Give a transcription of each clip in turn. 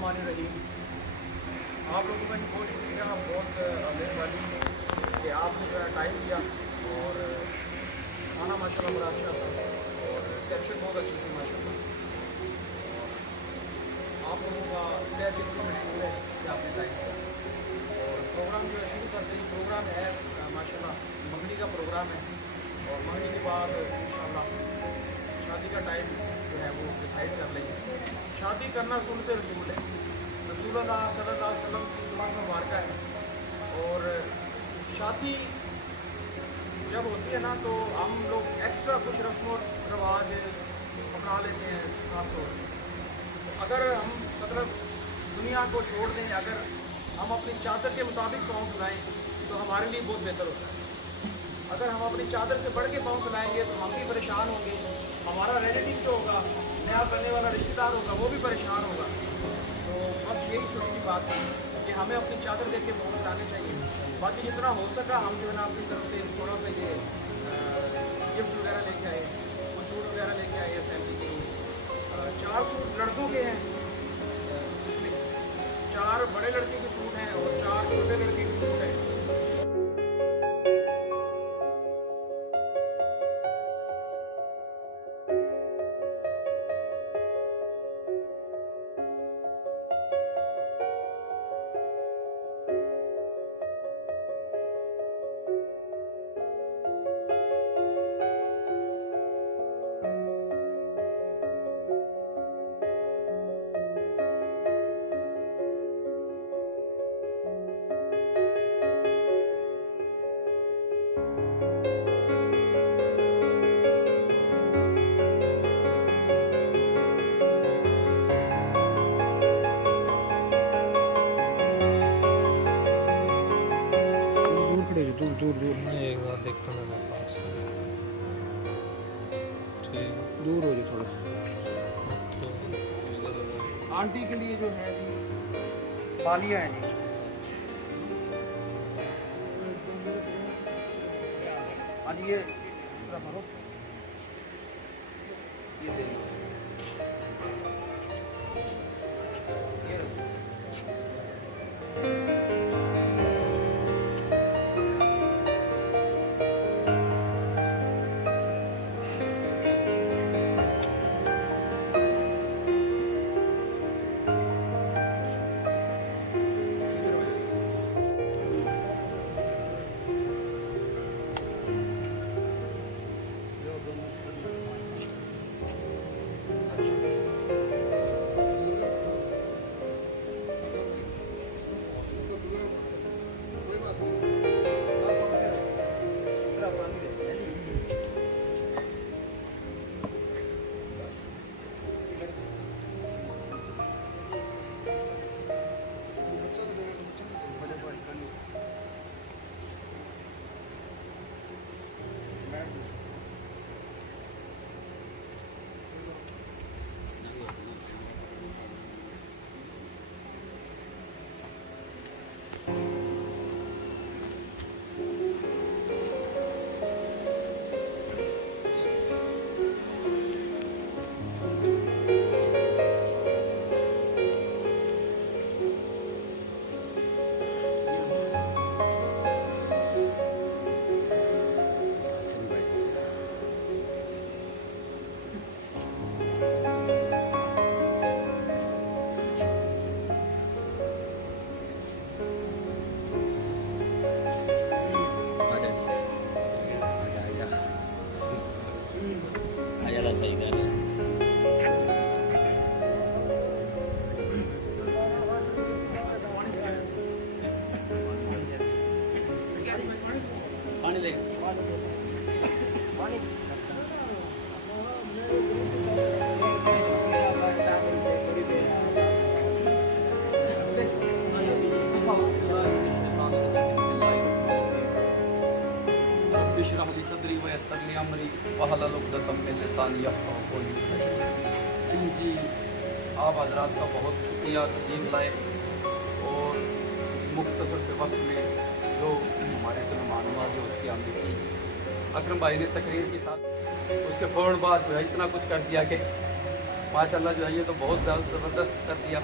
बिस्मिल्लाहिर्रहमानिर्रहीम। आप लोगों का बहुत शुक्रिया, बहुत मेहरबानी कि आपने जो है टाइम दिया और खाना माशाल्लाह बड़ा अच्छा था और रिसेप्शन बहुत अच्छी थी माशाल्लाह। और आप लोगों का तहे दिल से मशहूर है कि आपने टाइम दिया और प्रोग्राम जो है शुरू करते ही प्रोग्राम है माशाल्लाह मंगनी का प्रोग्राम है और मंगनी के बाद इंशाल्लाह शादी का टाइम जो है वो डिसाइड कर लेंगे। शादी करना सुन्नत रसूल है, रसूलुल्लाह सल्लल्लाहु अलैहि वसल्लम की सुन्नत मुबारक है। और शादी जब होती है ना तो हम लोग एक्स्ट्रा कुछ रस्म और रवाज अपना लेते हैं खास तौर पर। तो अगर हम मतलब दुनिया को छोड़ दें, अगर हम अपनी चादर के मुताबिक पाँव फैलाएँ तो हमारे लिए बहुत बेहतर होता है। अगर हम अपनी चादर से बढ़ के पाँव फैलाएंगे तो हम भी परेशान होंगे, हमारा रिलेटिव जो होगा, नया बनने वाला रिश्तेदार होगा, वो भी परेशान होगा। तो बस यही छोटी सी बात है कि हमें अपनी चादर देख के पाँव फैलाने चाहिए। बाकी जितना हो सका हम जो है ना अपनी तरफ से थोड़ा सा ये गिफ्ट वगैरह लेके आए, कुछ सूट वगैरह लेके आए हैं फैमिली के। 4 सूट लड़कों के हैं, इसमें 4 बड़े लड़के के सूट हैं और 4 छोटे लड़के के सूट हैं। दूर खड़े दूर दूर दूर नहीं एक बार देखो ना मेरे पास ठीक दूर हो जाए थोड़ा सा। तो आंटी के लिए जो है जी बालियाँ हैं जी। हाँ जी, ये इस तरह भरो, ये दे दो। ये रखो। इधर हो जाइए। इस तरह आसानी रहती है जी। सही कर रहे पानी ले इशरह ली सदरी व यस्सिर ली अमरी वहलुल उक़दतम मिन लिसानी यफ़क़हू क़ौली। जी आप हज़रात का बहुत शुक्रिया तस्लीम लाए और इस मुख्तसर से वक्त में जो हमारे से मेहमान नवाज़ी उसकी हमने की। अकरम भाई ने तकरीर के साथ उसके फ़ौरन बाद जो है इतना कुछ कर दिया कि माशाल्लाह जो है ये तो बहुत ज़्यादा ज़बरदस्त कर दिया।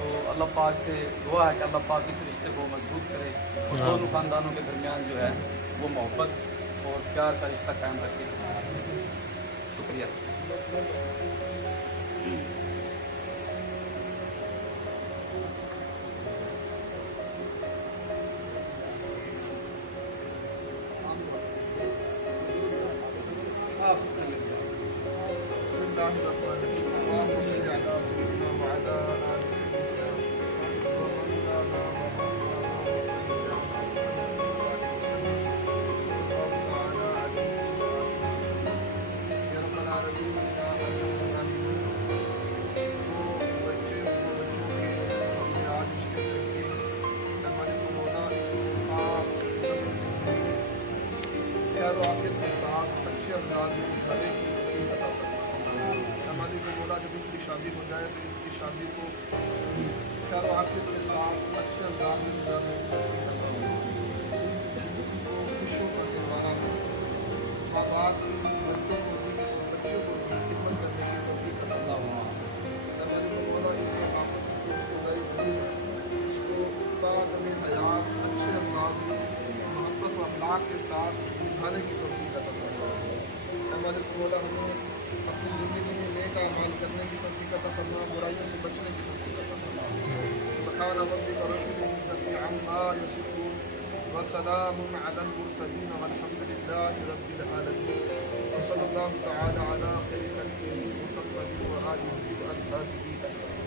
तो अल्लाह पाक से दुआ है कि अल्लाह पाक इस रिश्ते को मजबूत करे और दोनों ख़ानदानों के दरमियान जो है वो मोहब्बत और प्यार का रिश्ता कायम रखे। शुक्रिया। खैर आफियत के साथ अच्छे अंदाज में भले की तौफीक अता फरमाए। हमारी को बोला जब इनकी शादी हो जाए तो इनकी शादी को खैर आफियत के साथ अच्छे अंदाज में गुजारने की तौफीक अता फरमाए। जिंदगी को खुशियों का दिलवाना हो, माँ बाप की बच्चों को भी बच्चियों को भी खिदमत करने की तौफीक अता फरमाए। हमारी को बोला इनके आपस की रिश्तेदारी बनी है, इसको तादम हयात अच्छे अंदाज में मोहब्बत व अखलाक के साथ निभाने की तौफीक अता फरमाए। हमारे बोला हमें अपनी ज़िंदगी में नेक अमाल करने की तौफीक अता फरमाए, बुराइयों से बचने की तौफीक अता फरमाए। सुब्हान रब्बिका रब्बिल इज़्ज़ति अम्मा यसिफून व सलामुन अलल मुरसलीन वल्हम्दुलिल्लाहि रब्बिल आलमीन व सल्लल्लाहु तआला अला खैरि खल्क़िही मुहम्मदिन व आलिहि व अस्हाबिही अजमईन।